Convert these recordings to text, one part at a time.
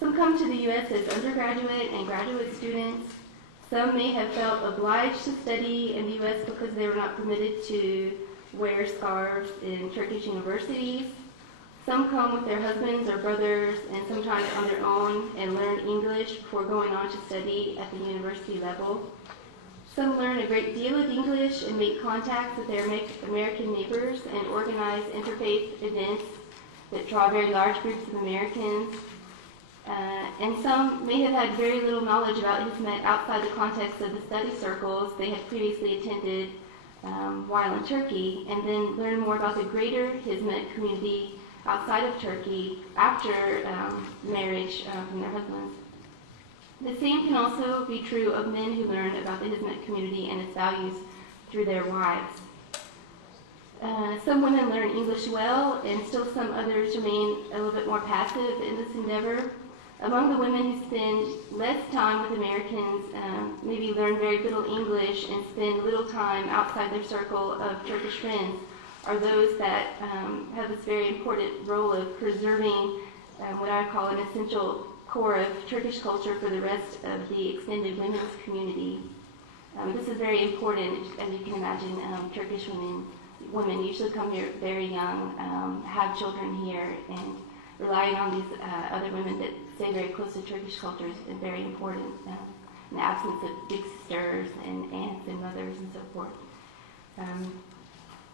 Some come to the U.S. as undergraduate and graduate students. Some may have felt obliged to study in the U.S. because they were not permitted to wear scarves in Turkish universities. Some come with their husbands or brothers and sometimes on their own and learn English before going on to study at the university level. Some learn a great deal of English and make contacts with their American neighbors and organize interfaith events that draw very large groups of Americans. And some may have had very little knowledge about Hizmet outside the context of the study circles they had previously attended while in Turkey, and then learn more about the greater Hizmet community outside of Turkey after marriage from their husbands. The same can also be true of men who learn about the Hizmet community and its values through their wives. Some women learn English well, and still some others remain a little bit more passive in this endeavor. Among the women who spend less time with Americans, maybe learn very little English and spend little time outside their circle of Turkish friends, are those that have this very important role of preserving what I call an essential core of Turkish culture for the rest of the extended women's community. This is very important, as you can imagine. Turkish women usually come here very young, have children here, and relying on these other women that stay very close to Turkish culture is very important in the absence of big sisters and aunts and mothers and so forth.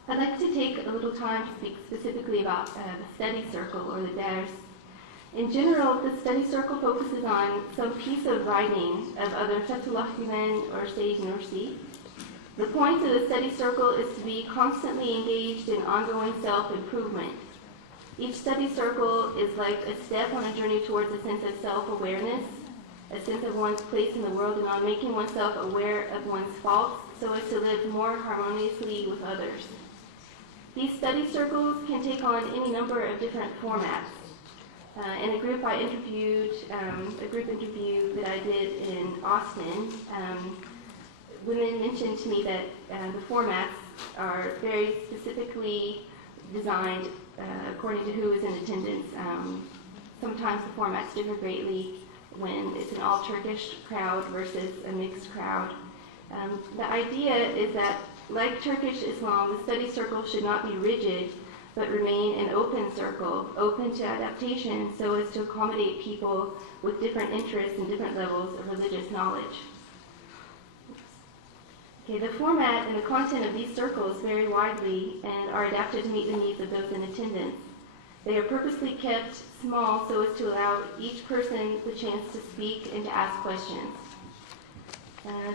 I'd like to take a little time to speak specifically about the study circle or the ders. In general, the study circle focuses on some piece of writing of either Fethullah Gülen or Said Nursi. The point of the study circle is to be constantly engaged in ongoing self-improvement. Each study circle is like a step on a journey towards a sense of self-awareness, a sense of one's place in the world, and on making oneself aware of one's faults so as to live more harmoniously with others. These study circles can take on any number of different formats. In a group interview that I did in Austin, women mentioned to me that the formats are very specifically designed according to who is in attendance. Sometimes the formats differ greatly when it's an all-Turkish crowd versus a mixed crowd. The idea is that, like Turkish Islam, the study circle should not be rigid, but remain an open circle, open to adaptation so as to accommodate people with different interests and different levels of religious knowledge. Okay, the format and the content of these circles vary widely and are adapted to meet the needs of those in attendance. They are purposely kept small so as to allow each person the chance to speak and to ask questions.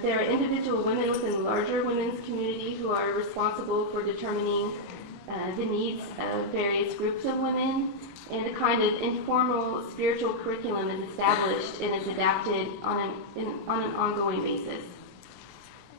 There are individual women within the larger women's community who are responsible for determining the needs of various groups of women, and a kind of informal spiritual curriculum is established and is adapted on an ongoing basis.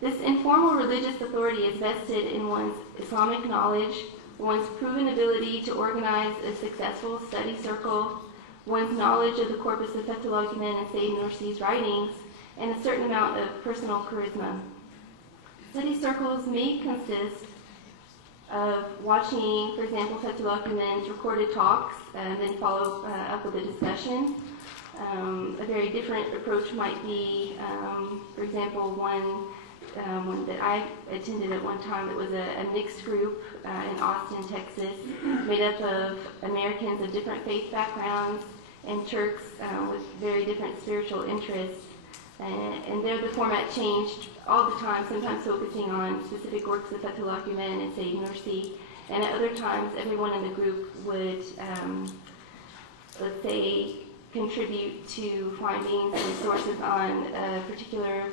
This informal religious authority is vested in one's Islamic knowledge, one's proven ability to organize a successful study circle, one's knowledge of the corpus of Fethullah Gülen and Said Nursi's writings, and a certain amount of personal charisma. Study circles may consist of watching, for example, Fethullah Gülen's recorded talks and then follow up with a discussion. A very different approach might be, for example, one that I attended at one time that was a mixed group in Austin, Texas, made up of Americans of different faith backgrounds and Turks with very different spiritual interests. And there the format changed all the time, sometimes focusing on specific works of Fethullah Gülen and Said Nursi, and at other times everyone in the group would, let's say, contribute to findings and sources on a particular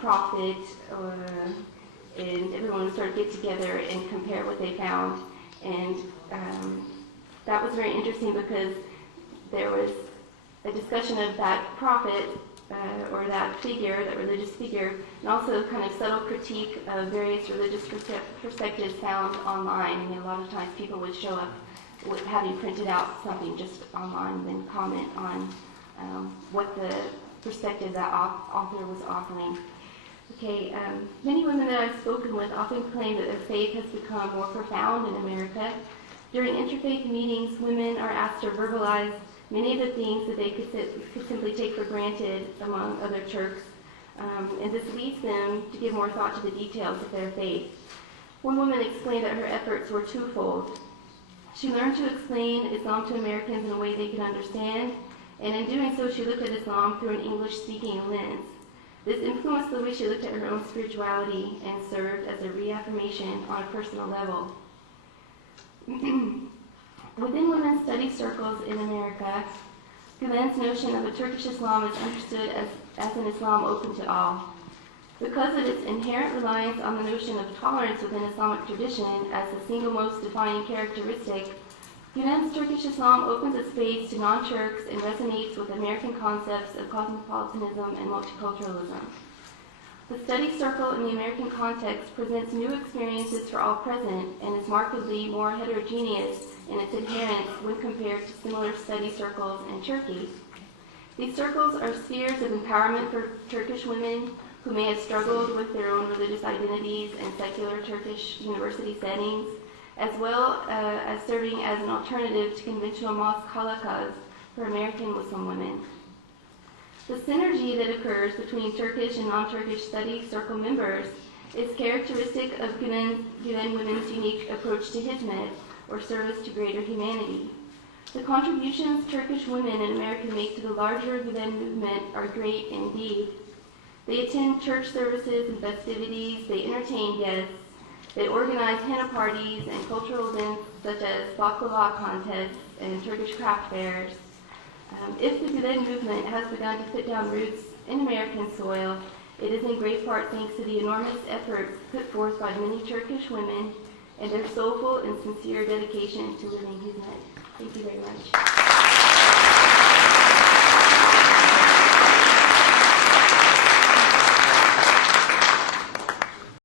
prophet, and everyone would sort of get together and compare what they found. And that was very interesting because there was a discussion of that prophet or that figure, that religious figure, and also a kind of subtle critique of various religious perspectives found online. I mean, a lot of times people would show up with having printed out something just online and then comment on what the perspective that author was offering. Okay, many women that I've spoken with often claim that their faith has become more profound in America. During interfaith meetings, women are asked to verbalize many of the things that they could simply take for granted among other Turks, and this leads them to give more thought to the details of their faith. One woman explained that her efforts were twofold. She learned to explain Islam to Americans in a way they could understand, and in doing so, she looked at Islam through an English-speaking lens. This influenced the way she looked at her own spirituality and served as a reaffirmation on a personal level. Within women's study circles in America, Gülen's notion of a Turkish Islam is understood as an Islam open to all. Because of its inherent reliance on the notion of tolerance within Islamic tradition as the single most defining characteristic, Gülen's Turkish Islam opens a space to non-Turks and resonates with American concepts of cosmopolitanism and multiculturalism. The study circle in the American context presents new experiences for all present and is markedly more heterogeneous in its adherence when compared to similar study circles in Turkey. These circles are spheres of empowerment for Turkish women who may have struggled with their own religious identities in secular Turkish university settings, as well as serving as an alternative to conventional mosque halakas for American Muslim women. The synergy that occurs between Turkish and non-Turkish study circle members is characteristic of Gülen women's unique approach to hizmet, or service to greater humanity. The contributions Turkish women in America make to the larger Gülen movement are great indeed. They attend church services and festivities, they entertain guests, they organize henna parties and cultural events such as baklava contests and Turkish craft fairs. If the Gülen movement has begun to put down roots in American soil, it is in great part thanks to the enormous efforts put forth by many Turkish women and their soulful and sincere dedication to living hizmet. Thank you very much.